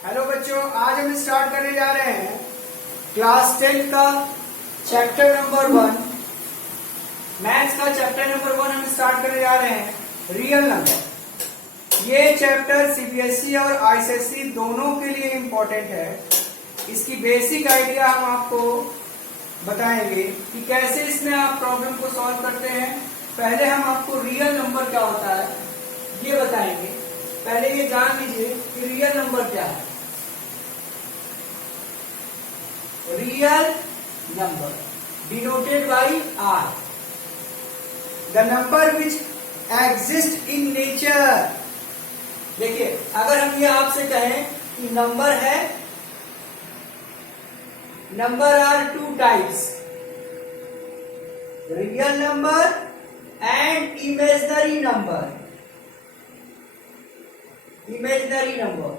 Hello बच्चों, आज हम स्टार्ट करने जा रहे हैं क्लास 10 का चैप्टर नंबर 1, मैथ्स का चैप्टर नंबर 1 हम स्टार्ट करने जा रहे हैं रियल नंबर। ये चैप्टर सीबीएसई और आईसीएसई दोनों के लिए इम्पोर्टेंट है। इसकी बेसिक आइडिया हम आपको बताएंगे कि कैसे इसमें आप प्रॉब्लम को सॉल्व करते हैं। पहले हम आपको रियल नंबर क्या होता है ये बताएंगे। पहले ये जान लीजिए कि रियल नंबर क्या है। Real number denoted by R, the number which exist in nature. देखिए, अगर हम ये आपसे कहें कि नंबर है, number are two types, real number and imaginary number. Imaginary number,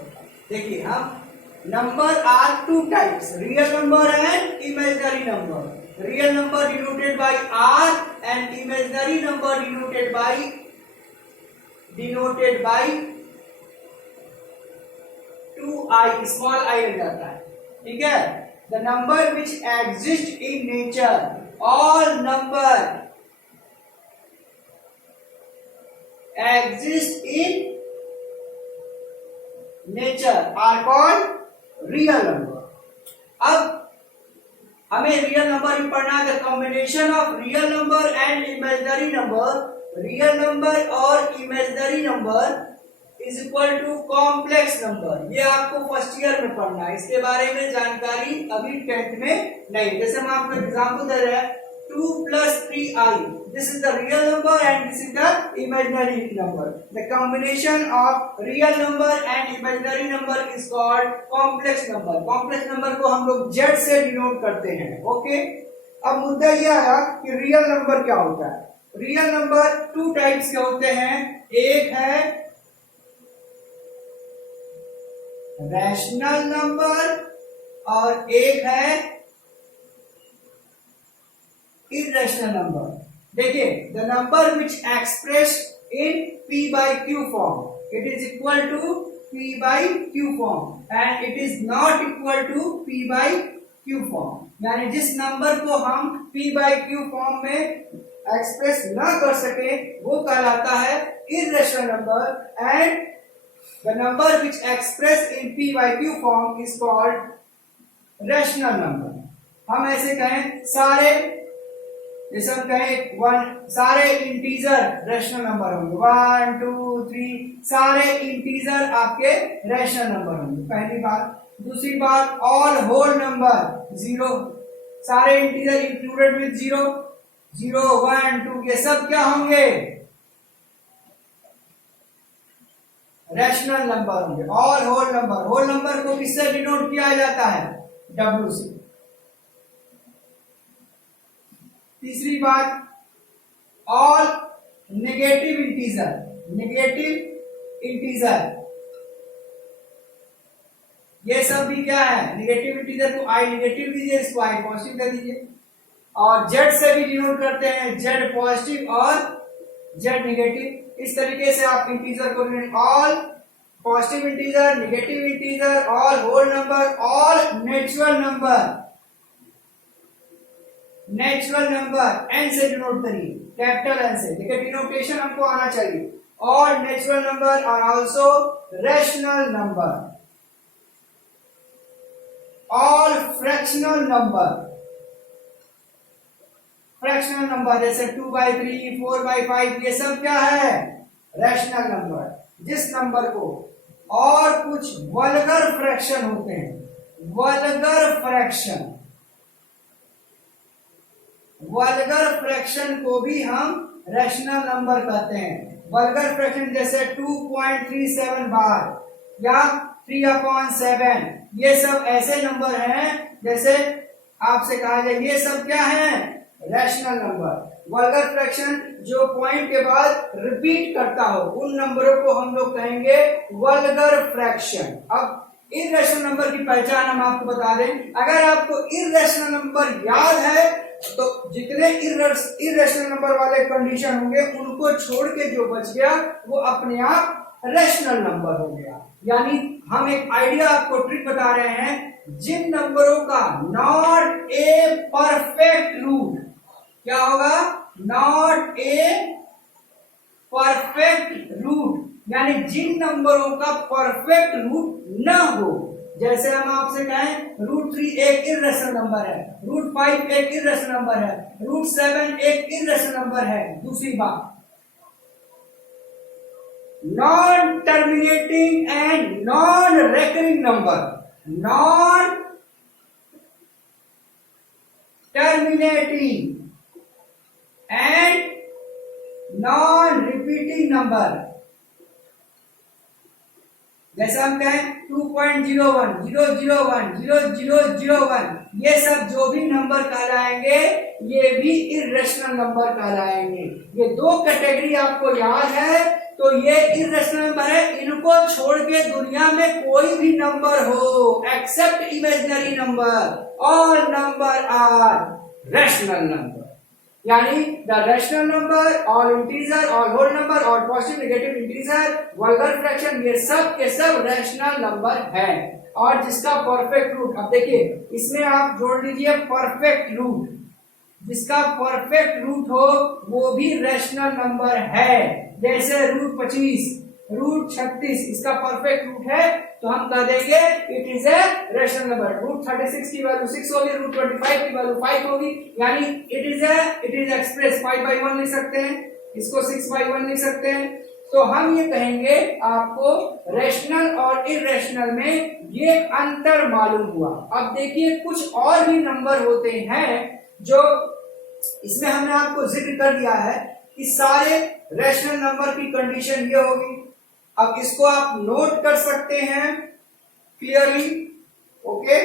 देखिए हम number are two types, real number and imaginary number. Real number denoted by R and imaginary number denoted by to I, small I लग जाता है, ठीक है। The number which exist in nature, all number exist in nature are called real number. अब हमें real number ही पढ़ना है। The combination of real number and imaginary number, real number और imaginary number is equal to complex number. ये आपको first year में पढ़ना है। इसके बारे में जानकारी अभी 10th में नहीं। जैसे हम आपको एग्जाम्पल दे रहे हैं 2 + 3i, this is the real number and this is the imaginary number. The combination of real number and imaginary number is called complex number. Complex number को हम लोग Z से डिनोट करते हैं, ओके। अब मुद्दा यह आया कि रियल नंबर क्या होता है। रियल नंबर 2 टाइप्स के होते हैं। एक है रैशनल नंबर और एक है irrational number। देखिए, the number which expressed in p by q form, it is equal to p by q form and it is not equal to p by q form। यानी जिस number को हम p by q form में express ना कर सके वो कहलाता है irrational number and the number which expressed in p by q form is called rational number। हम ऐसे कहें सारे, जैसे हम कहें 1, सारे इंटीजर रैशनल नंबर होंगे। 1 2 3 सारे इंटीजर आपके रैशनल नंबर होंगे, पहली बात। दूसरी बात, ऑल होल नंबर 0, सारे इंटीजर इंक्लूडेड विद 0, 0 1 2 ये सब क्या होंगे, रैशनल नंबर होंगे। All whole number, whole number को किससे डिनोट किया जाता है, W से। तीसरी बात, all negative integer, negative integer ये सब भी क्या है, नेगेटिव इंटीजर को आई नेगेटिव दीजिए, इसको आई पॉजिटिव कर दीजिए। और जेड से भी डिनोट करते हैं, जेड पॉजिटिव और जेड नेगेटिव। इस तरीके से आप इंटीजर को all positive integer, negative integer, all whole number, all natural number, natural number N से डिनोट करिए, कैपिटल एन से। देखिए डिनोटेशन हमको आना चाहिए। All natural number are also rational number, all fractional number, fractional number जैसे 2/3 4/5 ये सब क्या है, रैशनल नंबर। जिस नंबर को और कुछ वल्गर फ्रैक्शन होते हैं, वल्गर फ्रैक्शन, वल्गर फ्रैक्शन को भी हम रैशनल नंबर कहते हैं। वल्गर फ्रैक्शन जैसे 2.37 बार या 3/7, ये सब ऐसे नंबर हैं, जैसे आपसे कहा जाए ये सब क्या है, रैशनल नंबर। वल्गर फ्रैक्शन जो पॉइंट के बाद रिपीट करता हो उन नंबरों को हम लोग कहेंगे वल्गर फ्रैक्शन। अब इररेशनल नंबर की पहचान हम आपको बता दें। अगर आपको इररेशनल नंबर याद है तो जितने इररेशनल नंबर वाले कंडीशन होंगे उनको छोड़ के जो बच गया वो अपने आप रैशनल नंबर हो गया। यानी हम एक आइडिया आपको ट्रिक बता रहे हैं, जिन नंबरों का नॉट ए परफेक्ट रूट, क्या होगा, नॉट ए परफेक्ट रूट, यानी जिन नंबरों का परफेक्ट रूट न हो, जैसे हम आपसे कहें √3 एक इर्रेशनल नंबर है, √5 एक इर्रेशनल नंबर है, √7 एक इर्रेशनल नंबर है। दूसरी बात, non terminating and non recurring number, non terminating and non repeating number, जैसे हम कहें 2.01, 001, 0001, ये सब जो भी नंबर कहलाएंगे ये भी इर्रेशनल नंबर कहलाएंगे। ये दो कैटेगरी आपको याद है तो ये इर्रेशनल नंबर है, इनको छोड़ के दुनिया में कोई भी नंबर हो except imaginary number, all number are rational number, यानी the rational number, all integer, all whole number, all positive negative integer, vulgar fraction, ये सब के सब रैशनल नंबर है। और जिसका परफेक्ट रूट, अब देखिए इसमें आप जोड़ लीजिए परफेक्ट रूट, जिसका परफेक्ट रूट हो वो भी रैशनल नंबर है। जैसे √25, √36 इसका परफेक्ट रूट है तो हम कह देंगे it is a rational number. √36 की वैल्यू 6 होगी, √25 की वैल्यू 5 होगी, यानी इट इज एक्सप्रेस 5/1 लिख सकते हैं, इसको 6/1 लिख सकते हैं। तो हम ये कहेंगे आपको रैशनल और इर्रेशनल में ये अंतर मालूम हुआ। अब देखिए कुछ और भी नंबर होते हैं जो इसमें हमने आपको जिक्र कर दिया है कि सारे रैशनल नंबर की कंडीशन ये होगी। अब इसको आप नोट कर सकते हैं क्लियरली, ओके।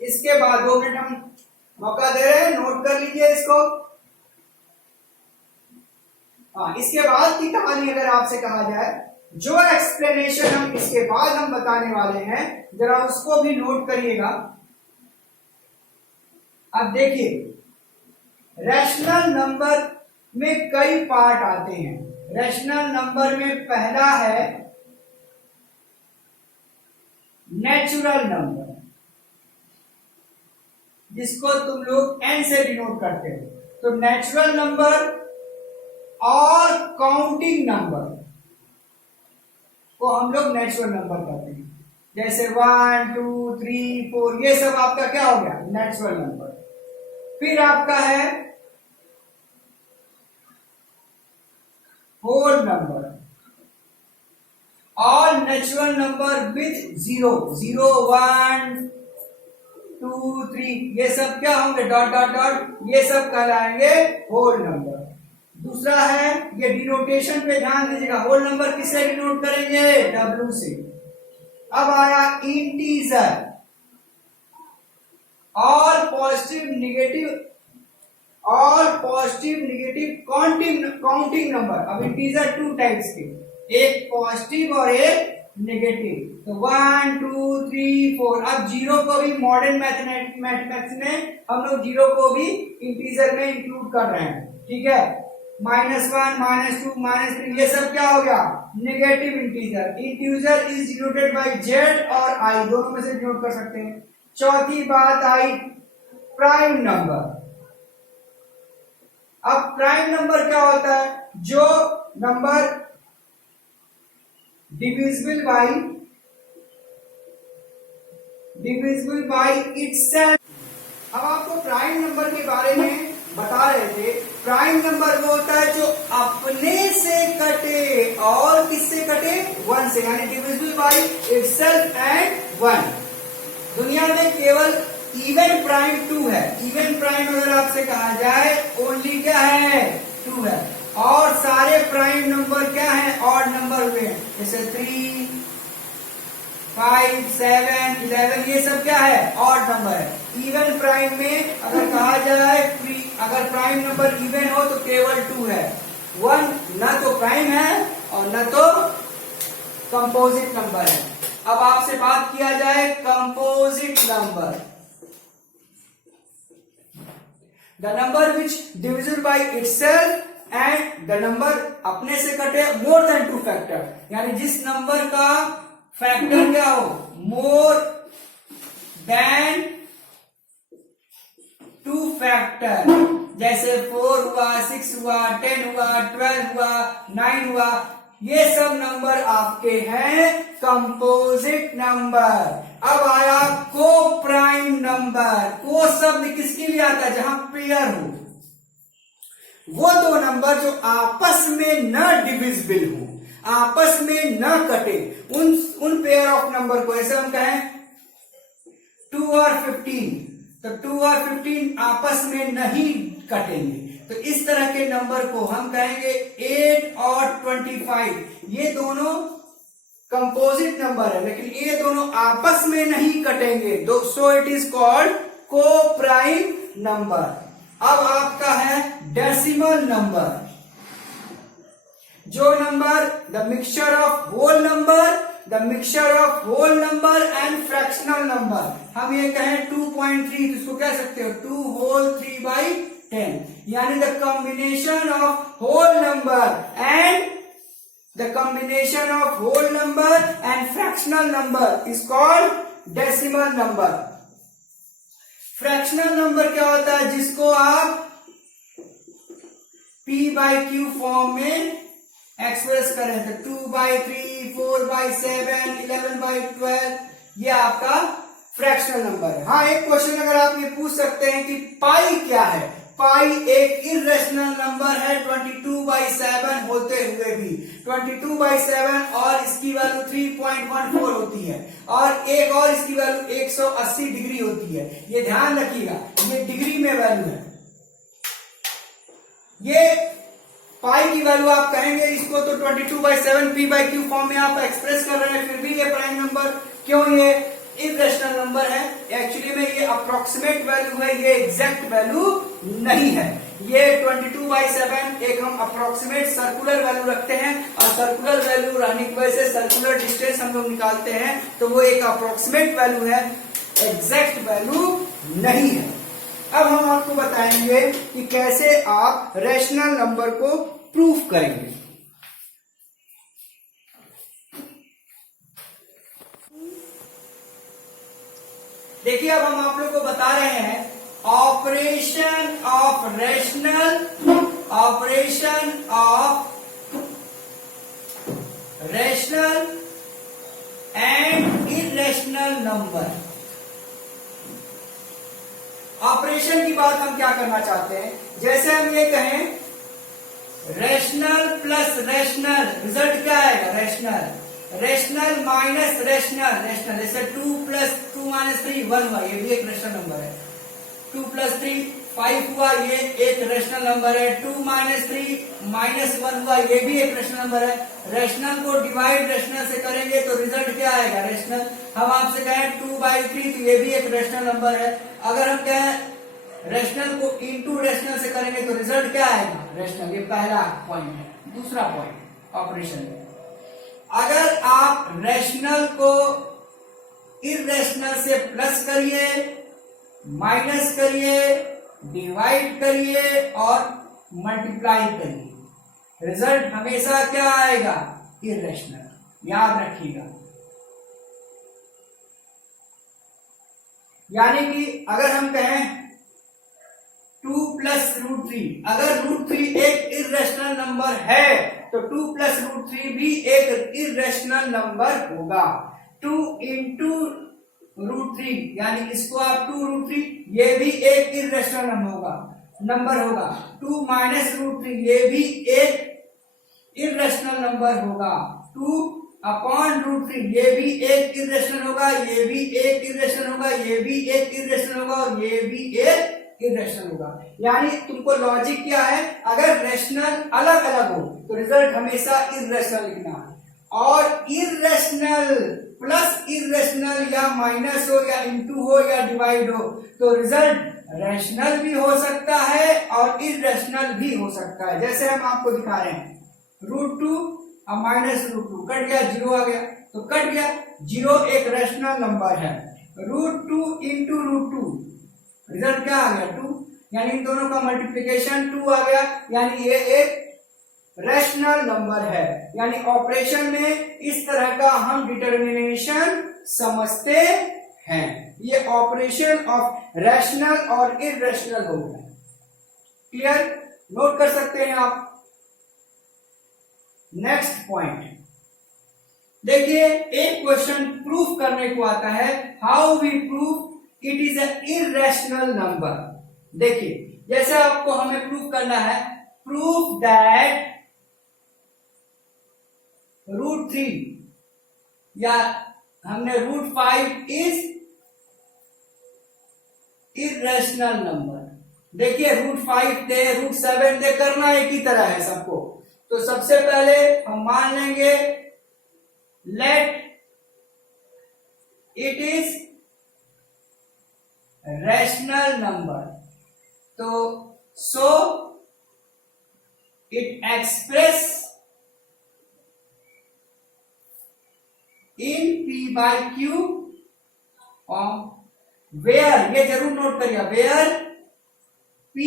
इसके बाद 2 मिनट हम मौका दे रहे हैं, नोट कर लीजिए इसको। हाँ, इसके बाद की कहानी अगर आपसे कहा जाए, जो एक्सप्लेनेशन हम इसके बाद हम बताने वाले हैं जरा उसको भी नोट करिएगा। अब देखिए रैशनल नंबर में कई पार्ट आते हैं। रैशनल नंबर में पहला है नेचुरल नंबर, जिसको तुम लोग n से डिनोट करते हो। तो नेचुरल नंबर और काउंटिंग नंबर को हम लोग नेचुरल नंबर कहते हैं। जैसे 1 2 3 4 ये सब आपका क्या हो गया, नेचुरल नंबर। फिर आपका है whole number, all natural number with 0, 0 1 2 3 ये सब क्या होंगे, डॉट डॉट डॉट, ये सब कहलाएंगे होल नंबर। दूसरा है, ये डिनोटेशन पे ध्यान दीजिएगा, होल नंबर किससे डिनोट करेंगे, W से। अब आया इंटीजर, और पॉजिटिव नेगेटिव काउंटिंग नंबर। अब इंटीजर 2 टाइप्स के, एक पॉजिटिव और एक नेगेटिव। तो 1 2 3 4। अब जीरो को भी मॉडर्न मैथमेटिक्स में हम लोग जीरो को भी इंटीजर में इंक्लूड कर रहे हैं, ठीक है। -1 -2 -3 ये सब क्या हो गया, negative integer. Integer is denoted by Z और I, दोनों में से डिनोट कर सकते हैं। चौथी बात आई प्राइम नंबर। अब प्राइम नंबर क्या होता है, जो नंबर डिविजिबल बाय इटसेल्फ। अब आपको प्राइम नंबर के बारे में बता रहे थे, प्राइम नंबर वो होता है जो अपने से कटे, और किससे कटे, 1 से, यानी डिविजिबल बाय इटसेल्फ एंड 1। दुनिया में केवल इवन प्राइम 2 है। इवन प्राइम अगर आपसे कहा जाए ओनली क्या है, 2 है। और सारे प्राइम नंबर क्या है, ऑड नंबर हुए हैं, जैसे 3 5 7 11 ये सब क्या है, ऑड नंबर है। इवन प्राइम में अगर कहा जाए, अगर प्राइम नंबर इवन हो तो केवल 2 है। 1 न तो प्राइम है और न तो कंपोजिट नंबर है। अब आपसे बात किया जाए composite number, the number which divisible by itself and the number अपने से कटे मोर देन 2 फैक्टर, यानी जिस नंबर का फैक्टर क्या हो मोर देन 2 फैक्टर, जैसे 4 हुआ, 6 हुआ, 10 हुआ, 12 हुआ, 9 हुआ, ये सब नंबर आपके हैं कंपोजिट नंबर। अब आया को प्राइम नंबर। को शब्द किसके लिए आता है, जहां पेयर हो, वो दो नंबर जो आपस में न डिविजिबल हो, आपस में न कटे, उन पेयर ऑफ नंबर को ऐसे हम कहें 2 और 15, तो 2 और 15 आपस में नहीं कटेंगे, तो इस तरह के नंबर को हम कहेंगे 8 और 25। ये दोनों कंपोजिट नंबर है, लेकिन ये दोनों आपस में नहीं कटेंगे, so it is called coprime number. अब आपका है डेसिमल नंबर, जो number the mixture of whole number, the mixture of whole number and fractional number. हम ये कहें 2.3, इसको कह सकते हो 2 होल 3/10, यानी the combination of whole number and fractional number is called decimal number. Fractional number क्या होता है, जिसको आप p/q फॉर्म में एक्सप्रेस करें, तो 2/3, 4/7, 11/12, ये आपका फ्रैक्शनल नंबर है। हाँ, एक क्वेश्चन अगर आप ये पूछ सकते हैं कि पाई क्या है। पाई एक इर्रेशनल नंबर है 22/7 होते हुए भी, 22/7 और इसकी वैल्यू 3.14 होती है, और एक और इसकी वैल्यू 180 डिग्री होती है। ये ध्यान रखिएगा, ये डिग्री में वैल्यू है। ये पाई की वैल्यू आप कहेंगे इसको तो 22/7 p/q फॉर्म में आप एक्सप्रेस कर रहे हैं, फिर भी ये प्राइम नंबर क्यों, ये इर्रेशनल नंबर है। एक्चुअली में ये अप्रोक्सीमेट वैल्यू है, ये एग्जैक्ट वैल्यू नहीं है। ये 22/7 एक हम अप्रोक्सीमेट सर्कुलर वैल्यू रखते हैं, और सर्कुलर वैल्यू रहने की वजह से सर्कुलर डिस्टेंस हम लोग निकालते हैं, तो वो एक अप्रोक्सीमेट वैल्यू है, एग्जैक्ट वैल्यू नहीं है। अब हम आपको बताएंगे कि कैसे आप रैशनल नंबर को प्रूफ करेंगे। देखिए, अब हम आप लोग को बता रहे हैं operation of rational and irrational number. Operation की बात हम क्या करना चाहते हैं, जैसे हम ये कहें रैशनल प्लस रैशनल, रिजल्ट क्या आएगा, रैशनल माइनस रैशनल, जैसे 2 + 2 - 3 1 हुआ, ये भी एक रैशनल नंबर है। 2 + 3 5 हुआ, ये एक रैशनल नंबर है। 2 - 3 -1 हुआ, ये भी एक रैशनल नंबर है। रैशनल को डिवाइड रैशनल से करेंगे तो रिजल्ट क्या आएगा, रैशनल। हम आपसे कहें 2/3, तो ये भी एक रैशनल नंबर है। अगर हम कहें रैशनल को इनटू रैशनल से करेंगे तो रिजल्ट क्या आएगा, रैशनल। ये पहला पॉइंट है। दूसरा पॉइंट ऑपरेशन में, अगर आप रैशनल को इर्रेशनल से प्लस करिए, माइनस करिए, डिवाइड करिए और मल्टीप्लाई करिए, रिजल्ट हमेशा क्या आएगा, इर्रेशनल। याद रखिएगा। यानी कि अगर हम कहें 2 + √3, अगर √3 एक इर्रेशनल नंबर है तो 2 + √3 भी एक इर्रेशनल नंबर होगा। 2 × √3, यानी इसको आप 2√3, ये भी एक इर्रेशनल नंबर होगा। 2 - √3, ये भी एक इर्रेशनल नंबर होगा। 2/√3, ये भी एक इर्रेशनल होगा, ये भी एक इर्रेशनल होगा, ये भी एक इर्रेशनल होगा, और ये भी एक इर्रेशनल होगा। यानी तुमको लॉजिक क्या है, अगर रैशनल अलग अलग हो तो रिजल्ट हमेशा इर्रेशनल लिखना है, और इर्रेशनल प्लस इर्रेशनल या माइनस हो या इनटू हो या डिवाइड हो तो रिजल्ट रैशनल भी हो सकता है और इर्रेशनल भी हो सकता है। जैसे हम आपको दिखा रहे हैं √2 और -√2 कट गया, 0 आ गया, तो कट गया। 0 एक रैशनल नंबर है। √2 × √2, रिजल्ट क्या आ गया, 2, यानी इन दोनों का मल्टीप्लिकेशन 2 आ गया, यानी ये एक रैशनल नंबर है। यानी ऑपरेशन में इस तरह का हम डिटर्मिनेशन समझते हैं। ये ऑपरेशन ऑफ रैशनल और इररेशनल हो गया। क्लियर? नोट कर सकते हैं आप। नेक्स्ट पॉइंट देखिए, एक क्वेश्चन प्रूफ करने को आता है, how we prove it is an irrational number. देखिए, जैसे आपको हमें प्रूफ करना है, प्रूफ दैट √3 या हमने √5 इज इररेशनल नंबर। देखिए, √5 दे, √7 दे, करना एक ही तरह है सबको। तो सबसे पहले हम मान लेंगे let it is rational number. तो so it express in P/Q form, where, ये जरूर नोट करिए, where P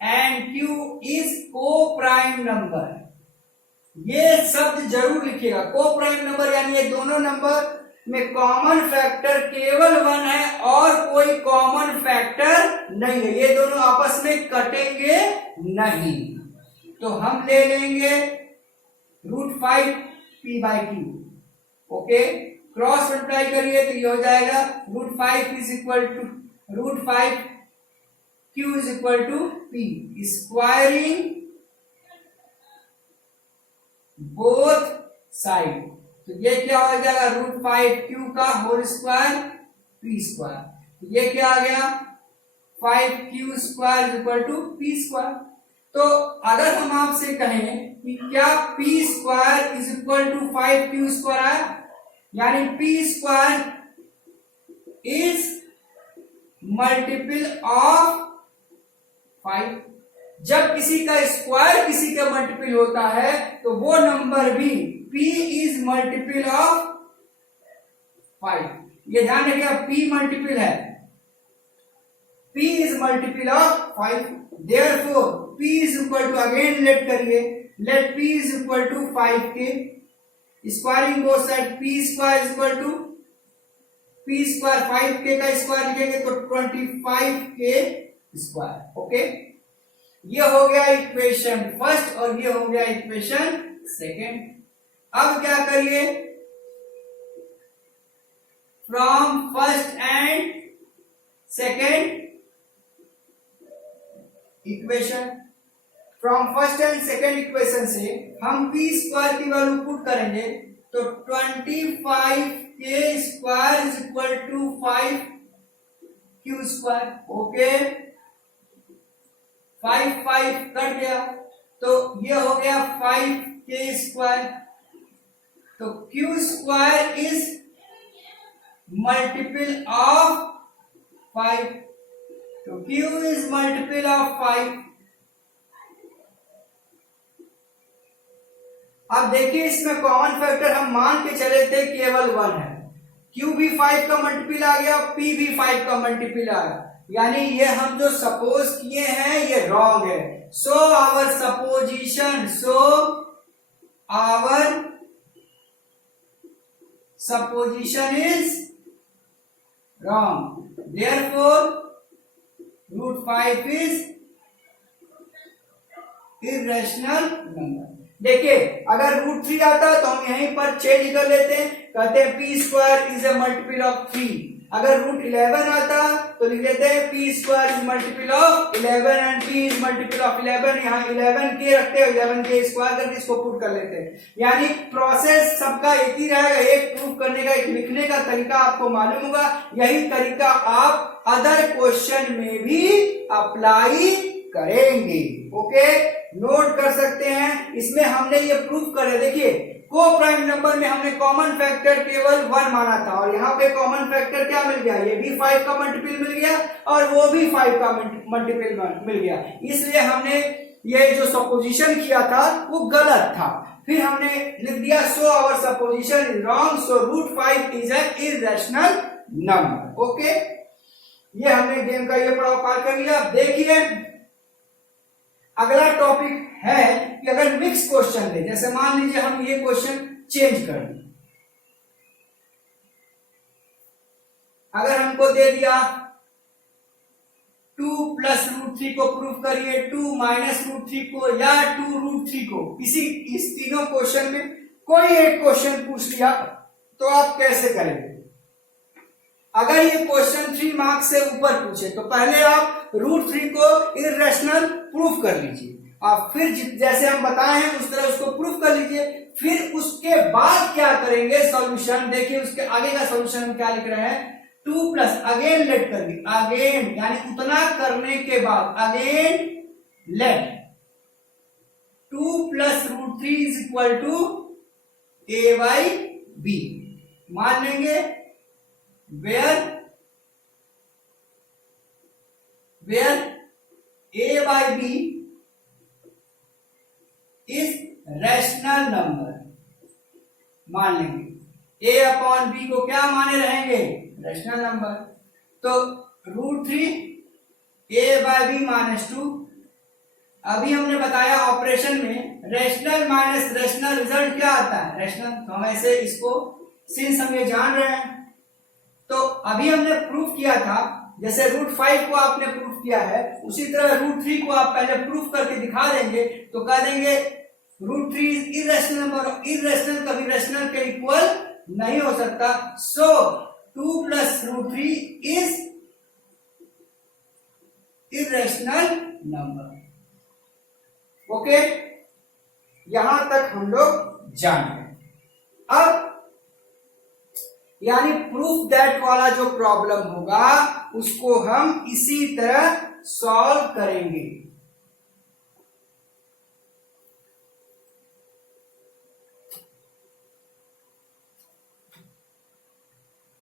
and Q is coprime number. ये शब्द जरूर लिखिएगा, को प्राइम नंबर, यानी ये दोनों नंबर में कॉमन फैक्टर केवल 1 है और कोई कॉमन फैक्टर नहीं है। ये दोनों आपस में कटेंगे नहीं। तो हम ले लेंगे √5 P/Q। ओके, क्रॉस मल्टीप्लाई करिए तो ये हो जाएगा √5 is equal to √5 Q is equal to P, squaring both side. तो ये क्या हो जाएगा, √5Q का होल स्क्वायर P स्क्वायर। तो ये क्या आ गया, 5Q square is equal to P square. तो अगर हम आपसे कहें कि क्या P square is equal to 5Q square आया, यानी P square is multiple of 5। जब किसी का स्क्वायर किसी का मल्टीपल होता है तो वो नंबर भी P इज मल्टीपल ऑफ 5। ये ध्यान रखिए, P मल्टीपल है, P is multiple of 5। Therefore P is equal to, again let करिए, let P is equal to 5K, squaring both side, P square is equal to P square, 5K का square लिखेंगे तो 25K square. Okay, ये हो गया equation first और ये हो गया इक्वेशन सेकेंड। अब क्या करिए, from first and second equation, from first and second equation से हम P स्क्वायर की वैल्यू पुट करेंगे तो 25K square is equal to 5Q square. Okay, 5 cut गया तो ये हो गया 5K स्क्वायर। तो Q square is multiple of 5, तो Q इज मल्टीपल ऑफ 5। अब देखिए, इसमें कॉमन फैक्टर हम मान के चले थे केवल 1 है, Q भी 5 का मल्टीपल आ गया, P भी 5 का मल्टीपल आ गया, यानी ये हम जो सपोज किए हैं ये रॉन्ग है। So our supposition, supposition is wrong. Therefore √5 is irrational number. देखिए, अगर √3 आता तो हम यहीं पर चेंज कर लेते हैं, कहते हैं P square is a multiple of 3। अगर √11 आता तो लिख लेते हैं P square is multiple of 11 and P is multiple of 11। यहाँ 11K रखते हैं, 11K स्क्वायर करके इसको पुट कर लेते हैं। यानी प्रोसेस सबका एक ही रहेगा, एक प्रूफ करने का, एक लिखने का तरीका आपको मालूम होगा। यही तरीका आप अदर क्वेश्चन में भी अप्लाई करेंगे। ओके, नोट कर सकते हैं। इसमें हमने ये प्रूफ करे, देखिए को प्राइम नंबर में हमने कॉमन फैक्टर केवल 1 माना था और यहाँ पे कॉमन फैक्टर क्या मिल गया, ये भी 5 का मल्टीपल मिल गया और वो भी 5 का मल्टीपल मिल गया। इसलिए हमने ये जो सपोजिशन किया था वो गलत था। फिर हमने लिख दिया so our supposition is wrong, so √5 is an irrational number. Okay, ये हमने गेम का ये पड़ाव पार कर लिया। देखिए अगला टॉपिक है कि अगर मिक्स क्वेश्चन दे, जैसे मान लीजिए हम ये क्वेश्चन चेंज कर दें, अगर हमको दे दिया 2 प्लस रूट 3 को प्रूव करिए, 2 माइनस रूट 3 को या 2 रूट 3 को, इस तीनों क्वेश्चन में कोई एक क्वेश्चन पूछ लिया तो आप कैसे करेंगे? अगर ये क्वेश्चन 3 मार्क्स से ऊपर पूछे तो पहले आप रूट 3 को इर्रेशनल प्रूफ कर लीजिए, और फिर जैसे हम बताए हैं उस तरह उसको प्रूफ कर लीजिए। फिर उसके बाद क्या करेंगे? सॉल्यूशन देखिए, उसके आगे का सॉल्यूशन हम क्या लिख रहे हैं? 2 प्लस अगेन लेट कर दी, अगेन यानी उतना करने के बाद again let 2 plus root 3 is equal to a by b. मान लेंगे where a by b is rational number. मान लेंगे a अपॉन बी को क्या माने रहेंगे? Rational number. तो root 3 a by b minus 2। अभी हमने बताया ऑपरेशन में रैशनल माइनस रैशनल रिजल्ट क्या आता है? रैशनल। तो हम ऐसे इसको सिंस हम ये जान रहे हैं तो अभी हमने प्रूफ किया था, जैसे रूट 5 को आपने प्रूफ किया है उसी तरह रूट 3 को आप पहले प्रूफ करके दिखा देंगे तो कह देंगे रूट 3 इर्रेशनल नंबर, इर्रेशनल कभी रैशनल के इक्वल नहीं हो सकता। So 2 plus root 3 is irrational number. Okay, यहां तक हम लोग जान गए। अब यानी प्रूफ दैट वाला जो प्रॉब्लम होगा उसको हम इसी तरह सॉल्व करेंगे।